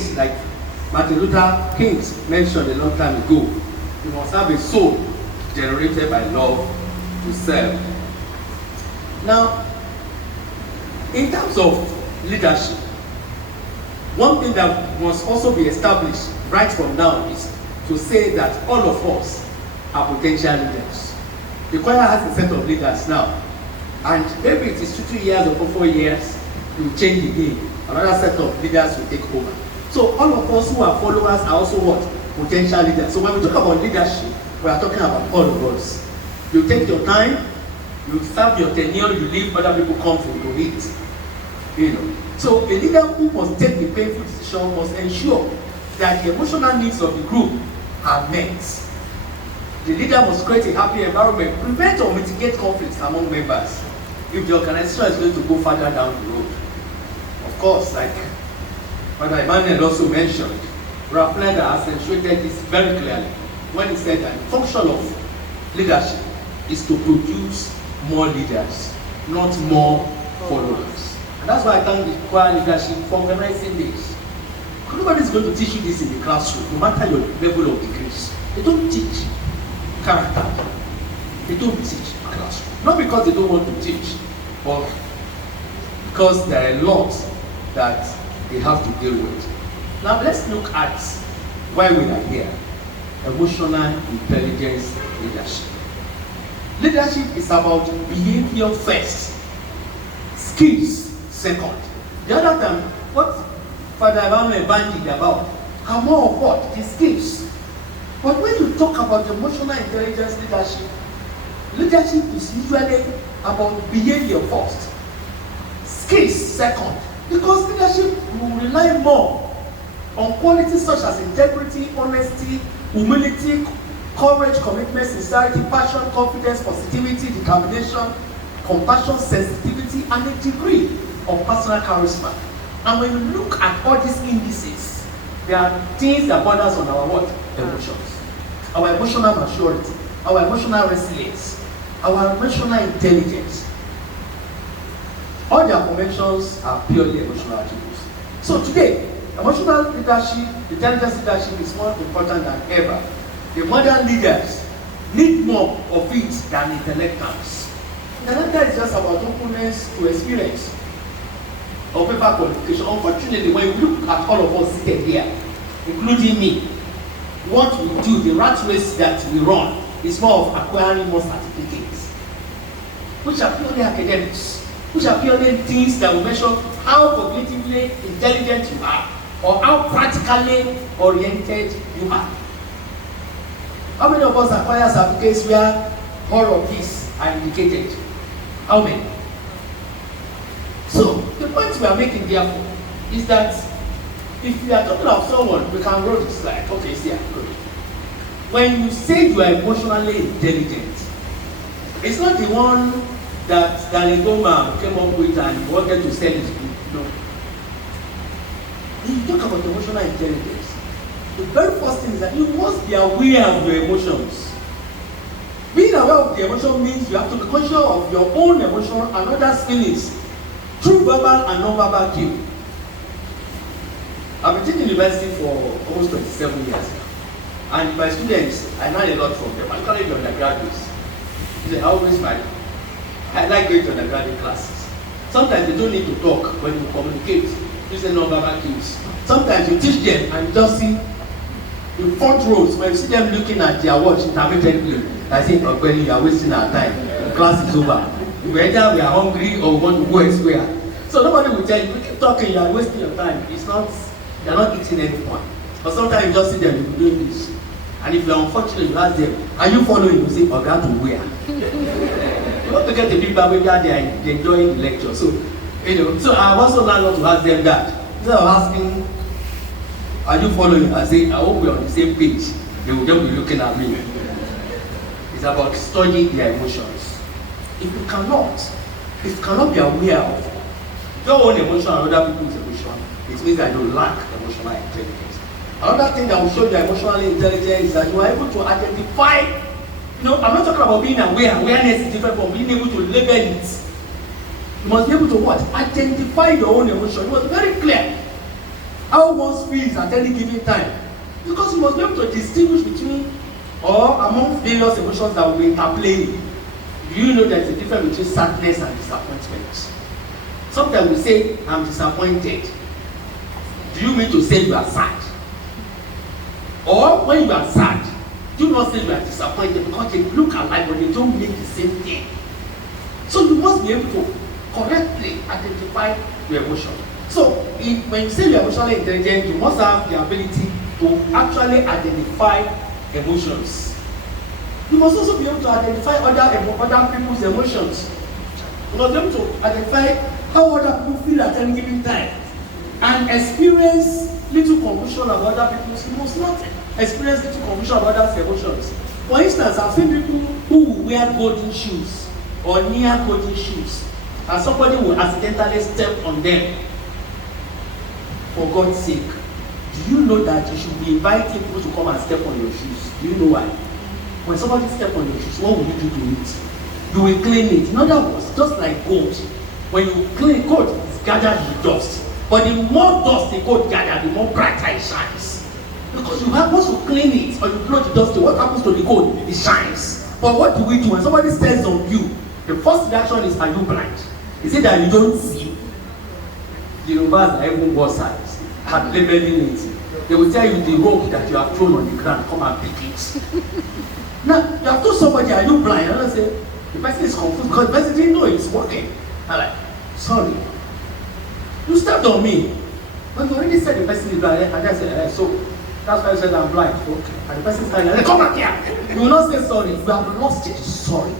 says, like Martin Luther King mentioned a long time ago, you must have a soul generated by love to serve. Now, in terms of leadership, one thing that must also be established right from now is to say that all of us are potential leaders. The choir has a set of leaders now, and maybe it is 2 years or 4 years, it will change again. Another set of leaders will take over. So all of us who are followers are also what? Potential leaders. So when we talk about leadership, we are talking about all of us. You take your time, you serve your tenure, you leave, other people come to it. You know. So a leader who must take the painful decision must ensure that the emotional needs of the group are met. The leader must create a happy environment, prevent or mitigate conflicts among members if the organization is going to go further down the road. Of course, like Father Emmanuel also mentioned, Prof accentuated this very clearly when he said that the function of leadership is to produce more leaders, not more followers. And that's why I thank the choir leadership for organizing this. Nobody is going to teach you this in the classroom, no matter your level of degrees. They don't teach character. They don't teach classroom. Not because they don't want to teach, but because there are lots that they have to deal with. Now let's look at why we are here. Emotional intelligence leadership. Leadership is about behavior first, skills second. The other time, what Father Emmanuel bandied about are more of what? The skills. But when you talk about emotional intelligence leadership, leadership is usually about behavior first, skills second. Because leadership will rely more on qualities such as integrity, honesty, humility, courage, commitment, sincerity, passion, confidence, positivity, determination, compassion, sensitivity, and a degree of personal charisma. And when you look at all these indices, there are things that bother us on our what? Emotions. Our emotional maturity, our emotional resilience, our emotional intelligence. All the aforementions are purely emotional attributes. So today, emotional leadership, intelligence leadership is more important than ever. The modern leaders need more of it than intellectuals. Intellectual is just about openness to experience or paper qualification. Unfortunately, when we look at all of us seated here, including me, what we do, the rat race that we run, is more of acquiring more certificates, which are purely academics, which are purely things that will measure how cognitively intelligent you are or how practically oriented you are. How many of us acquire certificates where all of these are indicated? How many? So, the point we are making therefore is that if we are talking of someone, we can roll this slide. Okay, see, good. When you say you are emotionally intelligent, it's not the one that Dalingoma came up with and wanted to sell his book. No. When you talk about emotional intelligence, the very first thing is that you must be aware of your emotions. Being aware of the emotion means you have to be conscious of your own emotion and others' feelings through verbal and non-verbal cue. I've been teaching university for almost 27 years now. And my students, I learn a lot from them. I call it the undergraduates. I like going to undergraduate classes. Sometimes they don't need to talk when you communicate using non-verbal cues. Sometimes you teach them and you just see in front rows, when you see them looking at their watch intermittently, I think, oh, well, you are wasting our time. The class is over. Whether we are hungry or we want to go elsewhere. So nobody will tell you, you keep talking, you are wasting your time. It's not, you are not eating anyone. But sometimes you just see them doing this. And if you are unfortunate, you ask them, are you following? You say, oh, God, to where? You want to get the people where they are enjoying the lecture. So, so I've also learned not to ask them that. Instead of asking, are you following? I say, I hope we're on the same page. They will just be looking at me. It's about studying their emotions. If you cannot be aware of your own emotion and other people's emotion, it means that you lack emotional intelligence. Another thing that will show you emotional intelligence is that you are able to identify. I'm not talking about being aware. Awareness is different from being able to label it. You must be able to what? Identify your own emotion. It was very clear. how one feels at any given time. Because you must be able to distinguish between or among various emotions that will be interplaying. Do you know there is a difference between sadness and disappointment? Sometimes we say, I'm disappointed. Do you mean to say you are sad? Or when you are sad, do not say you are disappointed because they look alike but they don't mean the same thing. So you must be able to correctly identify your emotion. So when you say you are emotionally intelligent, you must have the ability to actually identify emotions. You must also be able to identify other people's emotions. You must be able to identify how other people feel at any given time and experience little confusion about other people's. You must not experience little confusion about others' emotions. For instance, I've seen people who will wear golden shoes or near golden shoes and somebody will accidentally step on them. For God's sake, do you know that you should be inviting people to come and step on your shoes? Do you know why? When somebody steps on your shoes, what will you do to it? You will clean it. In other words, just like gold, when you clean gold, it's gathered with dust. But the more dust the gold gathers, the more brighter it shines. Because you have once you clean it or you blow the dust, what happens to the gold? It shines. But what do we do when somebody stares on you? The first reaction is, are you blind? Is it that you don't see? The Yorubas are even worse at labeling it. They will tell you the rope that you have thrown on the ground, come and pick it. Now, you have told somebody, are you blind? And I say, the person is confused because the person didn't know it's working. I'm like, sorry. You stepped on me. But you already said the person is blind. And I said, so that's why I said I'm blind. Okay. And the person said, come back here. You will not say sorry. You have lost it. Sorry.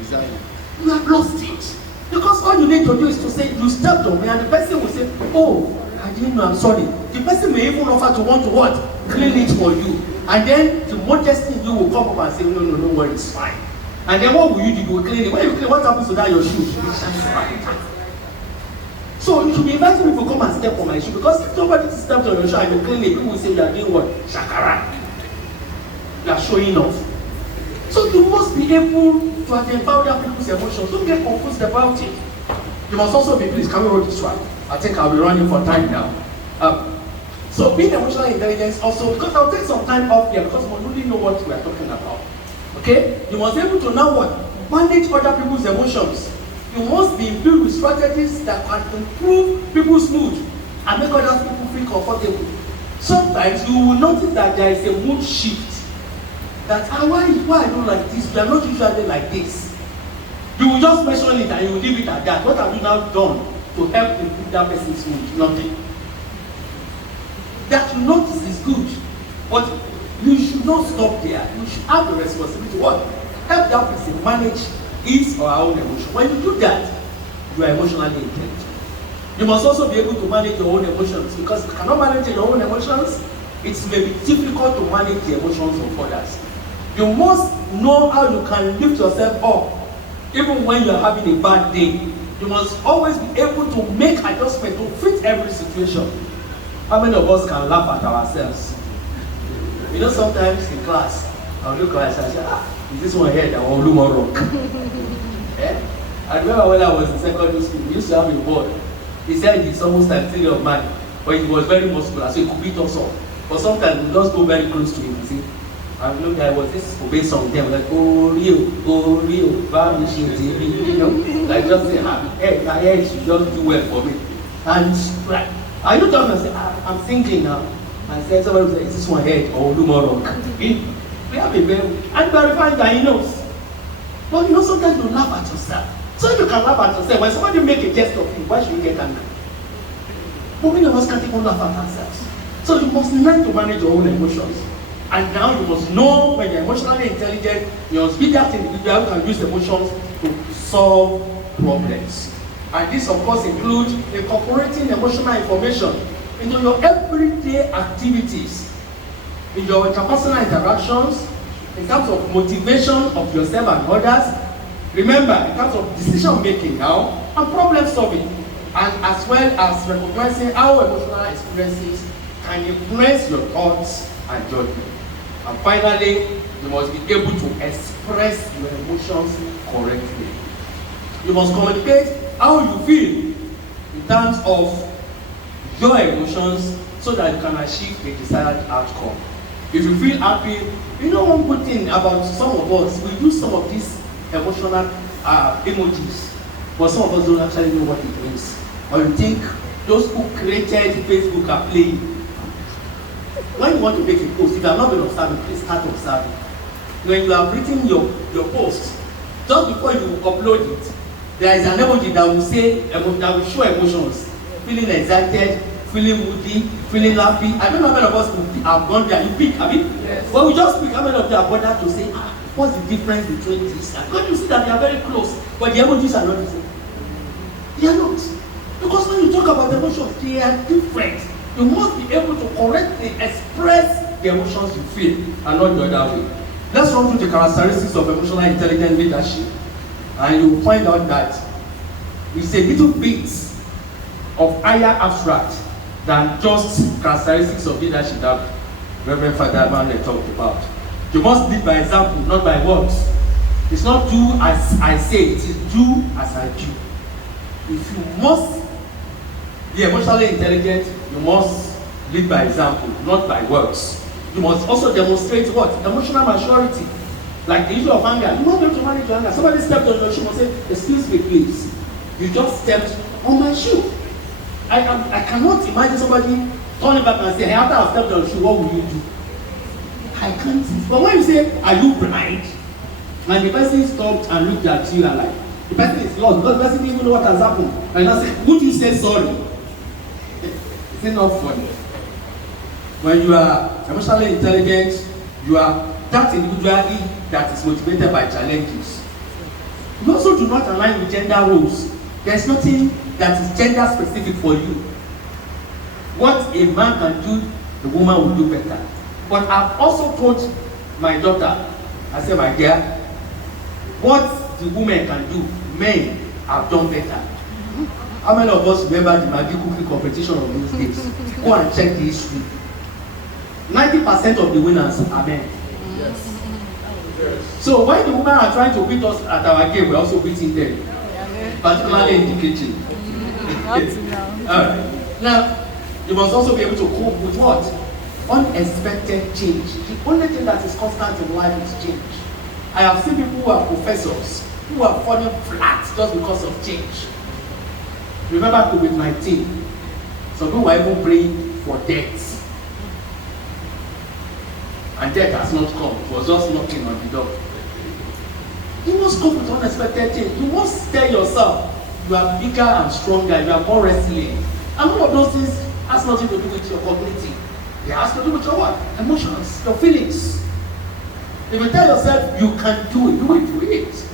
Exactly. You have lost it. Because all you need to do is to say, you stepped on me, and the person will say, oh, I didn't know, I'm sorry. The person may even offer to want to what? Clean it for you. And then the modest thing, you will come up and say, no worry, it's fine. And then what will you do? You will clean it. When you clean, what happens to that? Your shoe? It shines fine. So you should be inviting people to come and step on my shoe, because if somebody steps on your shoe and you clean it, people will say you are doing what? Shakara. You are showing off. So you must be able to identify other people's emotions. Don't get confused about it. You must also be pleased. Can we roll this one? I think I'll be running for time now. So being emotional intelligence also, because I'll take some time off here because we really know what we are talking about. Okay? You must be able to now what? Manage other people's emotions. You must be imbued with strategies that can improve people's mood and make other people feel comfortable. Sometimes you will notice that there is a mood shift. That why I don't like this? We are not usually like this. You will just mention it and you will leave it at that. What have you now done to help improve that person's mood? Nothing. That you notice is good, but you should not stop there. You should have the responsibility to what? Help that person manage his or her own emotion. When you do that, you are emotionally intelligent. You must also be able to manage your own emotions, because if you cannot manage your own emotions, it may be difficult to manage the emotions of others. You must know how you can lift yourself up even when you are having a bad day. You must always be able to make adjustments to fit every situation. How many of us can laugh at ourselves? You know, sometimes in class, I'll look at myself and say, is this one here that will do more rock? Yeah? I remember when I was in secondary school, we used to have a board. He said he's almost like 3 of mine, but he was very muscular, so he could beat us up. But sometimes we just go very close to him and say, and look, there was this obey song there, like, oh, Rio, vanishing TV, you know, like just say, hey, my head should just do well for me. And like, I looked down and said, I'm thinking now. I said, somebody said, is this one head or Lumorok? We have a very, and verifying that he knows. But you know, sometimes you laugh at yourself. So if you can laugh at yourself, when somebody make a jest of you, why should you get angry? But many of us can't even laugh at ourselves. So you must learn to manage your own emotions. And now you must know when you're emotionally intelligent, you must be that individual who can use emotions to solve problems. And this, of course, includes incorporating emotional information into your everyday activities, in your interpersonal interactions, in terms of motivation of yourself and others. Remember, in terms of decision making now, and problem solving, and as well as recognizing how emotional experiences can influence your thoughts and judgment. And finally, you must be able to express your emotions correctly. You must communicate how you feel in terms of your emotions so that you can achieve a desired outcome. If you feel happy, you know one good thing about some of us, we use some of these emotional emojis, but some of us don't actually know what it means. Or you think those who created Facebook are playing. When you want to make a post, if you have not been observing, please start observing. When you have written your post, just before you upload it, there is an emoji that will say, that will show emotions. Feeling excited, feeling moody, feeling happy. I don't know how many of us have gone there. You pick, I mean? Yes. But we just pick how many of you are bothered to say, what's the difference between this? And when you see that they are very close, but the emojis are not the same. They are not. Because when you talk about emotions, they are different. You must be able to correctly express the emotions you feel and not the other way. Let's run through the characteristics of emotional intelligent leadership, and you will find out that it's a little bit of higher abstract than just characteristics of leadership that Reverend Father Emmanuel talked about. You must lead by example, not by words. It's not do as I say, it is do as I do. If you must be emotionally intelligent, you must lead by example, not by words. You must also demonstrate what? Emotional maturity. Like the issue of anger. You must be able to manage your anger. Somebody stepped on your shoe and say, excuse me please. You just stepped on my shoe. I cannot imagine somebody turning back and say, hey, after I've stepped on your shoe, what will you do? I can't. But when you say, are you blind? And the person stopped and looked at you and like, the person is lost because the person didn't even know what has happened. And I say, would you say sorry? Is it not funny? When you are emotionally intelligent, you are that individuality that is motivated by challenges. You also do not align with gender roles. There's nothing that is gender specific for you. What a man can do, the woman will do better. But I've also taught my daughter, I said, my dear, what the women can do, men have done better. How many of us remember the Maggi cooking competition of those days? Go and check the history. 90% of the winners are men. Yes. So when the women are trying to beat us at our game, we're also beating them. Particularly in the kitchen. Now, you must also be able to cope with what? Unexpected change. The only thing that is constant in life is change. I have seen people who are professors who are falling flat just because of change. Remember COVID-19? Some people were even praying for death. And death has not come. It was just knocking on the door. You must cope with unexpected things. You must tell yourself you are bigger and stronger, you are more resilient. And all of those things has nothing to do with your cognitive. It has to do with your what? Emotions, your feelings. If you tell yourself you can do it, do it.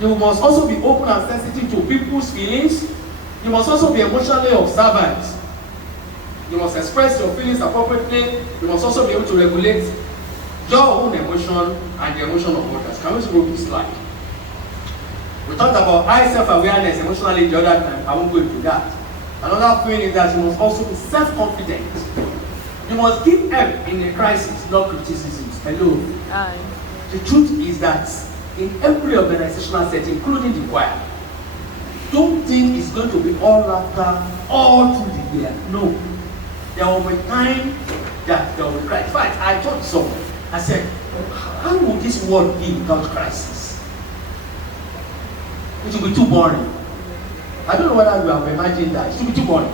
You must also be open and sensitive to people's feelings. You must also be emotionally observant. You must express your feelings appropriately. You must also be able to regulate your own emotion and the emotion of others. Can we just go to this slide? We talked about high self-awareness emotionally the other time. I won't go into that. Another thing is that you must also be self-confident. You must give help in a crisis, not criticisms. Hello. Aye. The truth is that in every organizational setting, including the choir, don't think it's going to be all laughter all through the year. No. There will be time that there will be crisis. In fact, I told someone, I said, how would this world be without crisis? It will be too boring. I don't know whether you have imagined that. It will be too boring.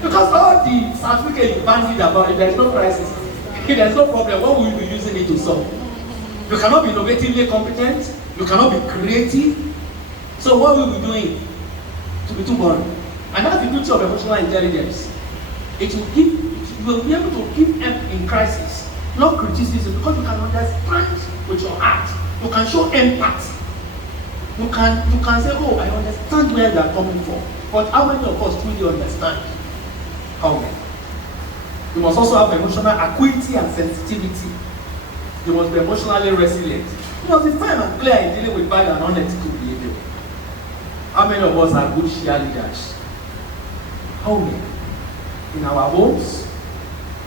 Because all the certificate you bandied about, if there is no crisis, if there is no problem, what will you be using it to solve? You cannot be innovatively competent. You cannot be creative. So what will you be doing? It will be too boring. And that's the beauty of emotional intelligence. You will be able to give help in crisis, not criticism, because you can understand with your heart. You can show empathy. You can say, oh, I understand where you are coming from. But how many of us truly understand? How many? You must also have emotional acuity and sensitivity. You must be emotionally resilient. You must be firm and clear in dealing with bad and unethical behavior. How many of us are good cheerleaders? How many? In our homes?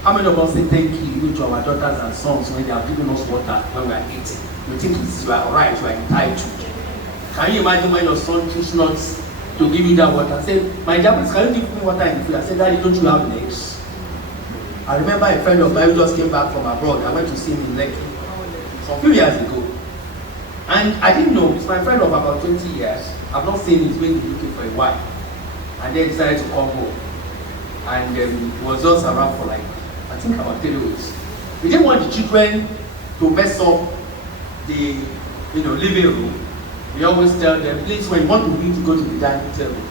How many of us say thank you to our daughters and sons when they are giving us water when we are eating? We think you are right, you are entitled. Can you imagine when your son chooses not to give me that water. I said, my Japanese, can you give me water in the food? I said, Daddy, don't you have legs? I remember a friend of mine who just came back from abroad. I went to see him in Lekki some few years ago. And I didn't know, it's my friend of about 20 years. I've not seen him, he's been looking for a while. And then decided to come home. And he was just around for like, I think about 3 weeks. We didn't want the children to mess up the living room. We always tell them, please, when you want to eat, go to the dining table.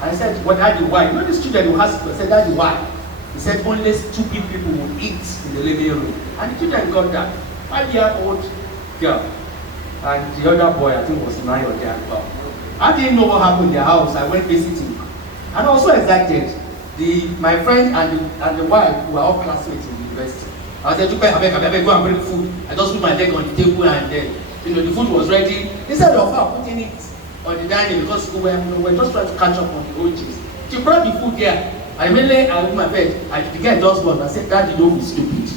And I said, well, Daddy, why? You know this children who ask me, I said, Daddy, why? He said, only stupid people will eat in the living room. And the children got that. 5-year-old girl. And the other boy, I think, was 9 or 10. I didn't know what happened in their house. I went visiting. And I was so excited. My friend and the wife were all classmates in the university. I said, I beg, go and bring food. I just put my leg on the table and the food was ready. Instead of her putting it on the dining because we were just trying to catch up on the OGs. She brought the food there. I immediately I in my bed. The girl just was. I said, Daddy, don't be stupid.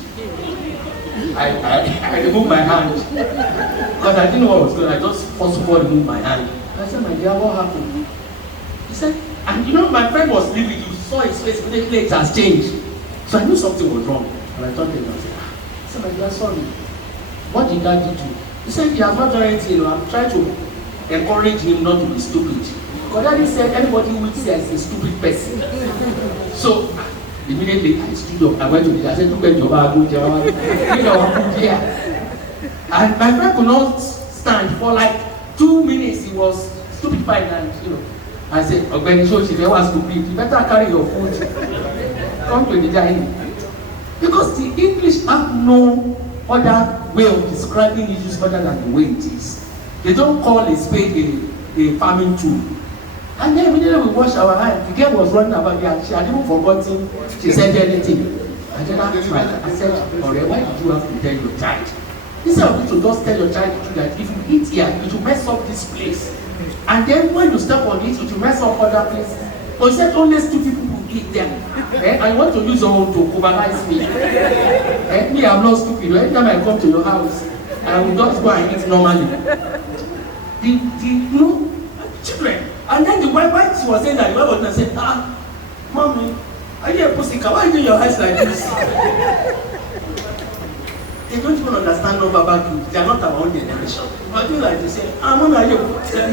I removed my hand because I didn't know what was going on. I just first of all removed my hand. I said, my dear, what happened? He said, and my friend was leaving. You saw his face immediately. It has changed. So I knew something was wrong. And I told him, I said, my dear, sorry. What did Daddy do? He said he has not done anything. I'm trying to encourage him not to be stupid. Because Daddy said anybody who eats is a stupid person. So immediately I stood up. I went to the I said, look at your bag, and my friend could not stand for like 2 minutes. He was stupefied and I said, Ogbeni Shoshi, if you want stupid, you better carry your food. Come to the dining. Because the English have no other way of describing issues other than the way it is. They don't call a spade a farming tool. And then immediately we washed our hands. The girl was running about there and she had even forgotten she said anything. And then I said, Ore, why did you have to tell your child? Instead of you to just tell your child that if you eat here, it will mess up this place. And then when you step on it, it will mess up other places. But you said only stupid people eat them. And you want to use your own to overnize me. Me, I'm not stupid. Every time I come to your house, I will just go and eat normally. Children. And then the wife, while she was saying that, the wife was going to say, Mommy, are you a pussycat? Why are you doing your eyes like this? They don't even understand no Baba group. They are not our own generation. But doing like this, say, Mommy, are you? I said,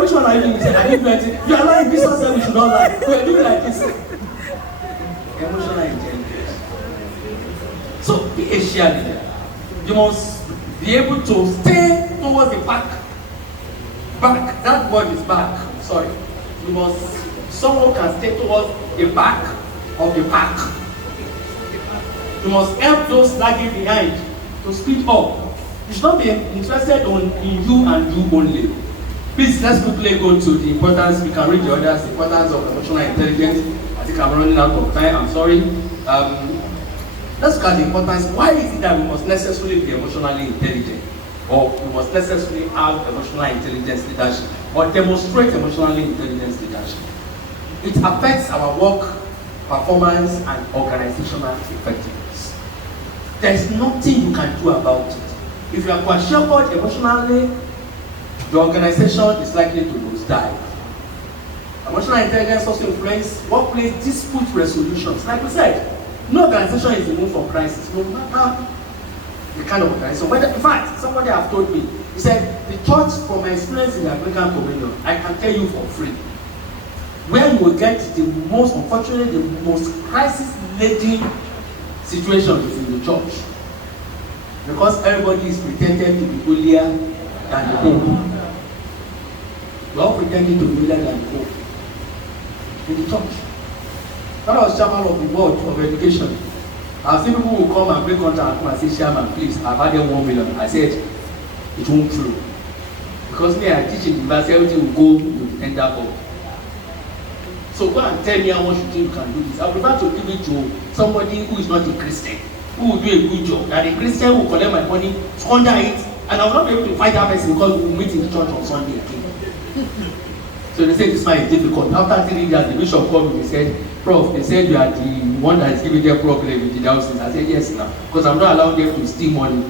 which one are you? He said, are you going to? You are lying. This one said we should not lie. We are doing like this. Emotional intelligence. So be a cheerleader. You must be able to stay towards the back. Back. That word is back. Sorry. You must. Someone can stay towards the back of the pack. You must help those lagging behind to speed up. You should not be interested in you and you only. Please, let's quickly go to the importance. We can read the others. The importance of emotional intelligence. I think I'm running out of time. I'm sorry. Let's look at the importance. Why is it that we must necessarily be emotionally intelligent? Or we must necessarily have emotional intelligence leadership or demonstrate emotionally intelligence leadership? It affects our work, performance, and organizational effectiveness. There is nothing you can do about it. If you are questioned emotionally, the organization is likely to nosedive. Emotional intelligence also influences workplace dispute resolutions. Like we said, no organization is immune from crisis, no matter the kind of organization. In fact, somebody have told me, he said, the church, from my experience in the African communion, I can tell you for free, where you will get the most, unfortunately, the most crisis-laden situation is in the church. Because everybody is pretending to be holier than the Pope. We are all pretending to be holier than the Pope. In the church. When I was chairman of the board of education, I've seen people who come and bring contract and say, Chairman, please, I've added 1 million. I said, it won't true. Because me, I teach in the university, everything will go to the tender board. So go and tell me how much you think you can do this. I prefer to give it to somebody who is not a Christian, who will do a good job. That a Christian will collect my money, squander it, and I will not be able to fight that person because we will meet in the church on Sunday again. So they said this man is difficult. After 3 years, the bishop called me and said, Prof, they said you are the one that is giving them problem with the diocese. I said, yes, now, because I'm not allowing them to steal money.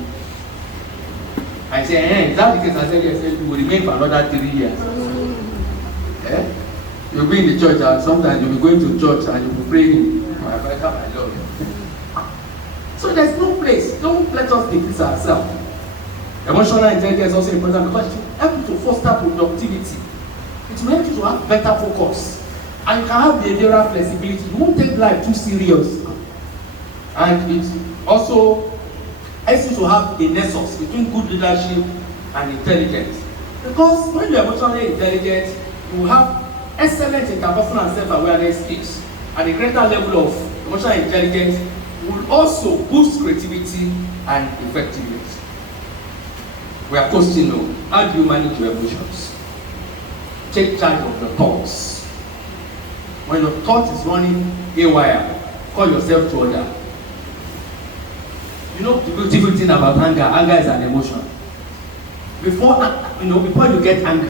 I said, is that the case? I said, yes, you will remain for another 3 years. Eh? You'll be in the church and sometimes you'll be going to church and you'll be praying, my brother, my Lord. So there's no place. Don't let us decrease ourselves. Emotional intelligence is also important because it will help you to foster productivity. It will help you to have better focus. And you can have behavioral flexibility. You won't take life too serious. And it also helps you to have a nexus between good leadership and intelligence. Because when you're emotionally intelligent, you will have excellent interpersonal and self-awareness skills. And a greater level of emotional intelligence will also boost creativity and effectiveness. We are questioning now, how do you manage your emotions? Take charge of your thoughts. When your thought is running haywire, call yourself to order. You know the beautiful thing about anger is an emotion. Before you get angry,